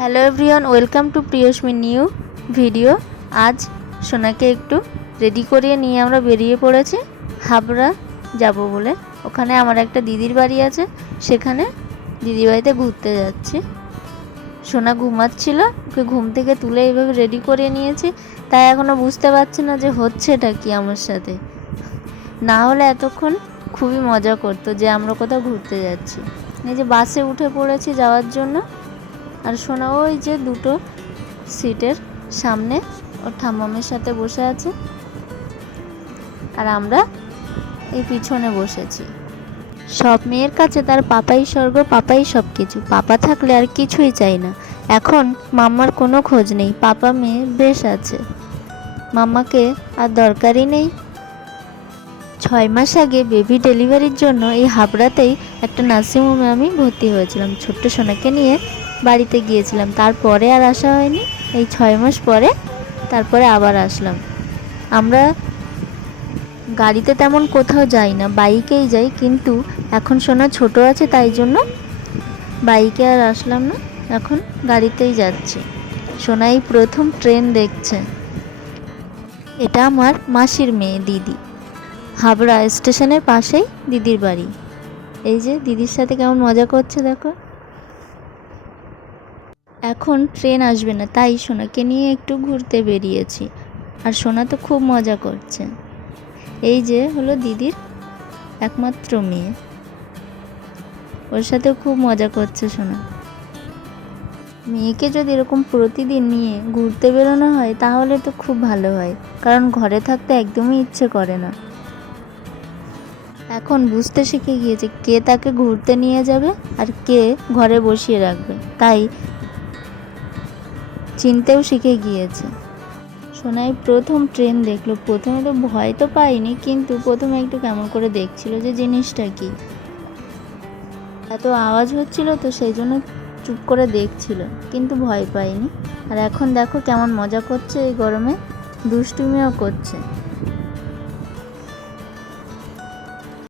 Hello everyone, welcome to প্রিয়সমি new video. আজ সোনাকে একটু রেডি করিয়ে নিয়ে আমরা বেরিয়ে পড়েছি, হাবড়া যাব বলে। ওখানে আমার একটা দিদির বাড়ি আছে, সেখানে দিদির বাড়িতে ঘুরতে যাচ্ছি। সোনা ঘুমাচ্ছিল, ওকে ঘুম থেকে তুলে এইভাবে রেডি করিয়ে নিয়েছি। তাই এখনও বুঝতে পারছি না যে হচ্ছেটা কি আমার সাথে। না হলে এতক্ষণ খুবই মজা করতো যে আমরা কোথাও ঘুরতে যাচ্ছি। এই যে বাসে উঠে পড়েছি যাওয়ার জন্য আর সোনা, ওই যে দুটো সিটের সামনে, ওর ঠাম্মামের সাথে বসে আছে। আর আমরা এই পিছনে বসেছি। সব মেয়ের কাছে তার পাপাই স্বর্গ, পাপাই সব কিছু পাপা থাকলে আর কিছুই চাই না। এখন মাম্মার কোনো খোঁজ নেই। পাপা মেয়ে বেশ আছে। মাম্মাকে আর দরকারই নেই। ছয় মাস আগে বেবি ডেলিভারির জন্য এই হাবড়াতেই একটা নার্সিংহোমে আমি ভর্তি হয়েছিলাম। ছোট্ট সোনাকে নিয়ে বাড়িতে গিয়েছিলাম। তারপরে আর আসা হয়নি। এই ছয় মাস পরে তারপরে আবার আসলাম। আমরা গাড়িতে তেমন কোথাও যাই না, বাইকেই যাই, কিন্তু এখন সোনা ছোট আছে, তাই জন্য বাইকে আর আসলাম না। এখন গাড়িতেই যাচ্ছি। সোনাই প্রথম ট্রেন দেখছে। এটা আমার মাসির মেয়ে, দিদি। হাবড়া স্টেশনের পাশেই দিদির বাড়ি। এই যে, দিদির সাথে কেমন মজা করছে, দেখো। এখন ট্রেন আসবে না, তাই সোনাকে নিয়ে একটু ঘুরতে বেরিয়েছি। আর সোনা তো খুব মজা করছে। এই যে হলো দিদির একমাত্র মেয়ে। ওর সাথেও খুব মজা করছে সোনা। মেয়েকে যদি এরকম প্রতিদিন নিয়ে ঘুরতে বেরোনো হয়, তাহলে তো খুব ভালো হয়। কারণ ঘরে থাকতে একদমই ইচ্ছে করে না। এখন বুঝতে শিখে গিয়েছে কে তাকে ঘুরতে নিয়ে যাবে আর কে ঘরে বসিয়ে রাখবে। তাই চিনতেও শিখে গিয়েছে। সোনাই প্রথম ট্রেন দেখল। প্রথমে তো ভয় তো পাইনি কিন্তু প্রথমে একটু কেমন করে দেখছিল যে জিনিসটা কি। এত আওয়াজ হচ্ছিল তো সেই জন্য চুপ করে দেখছিল, কিন্তু ভয় পাইনি আর এখন দেখো কেমন মজা করছে এই গরমে, দুষ্টুমিও করছে।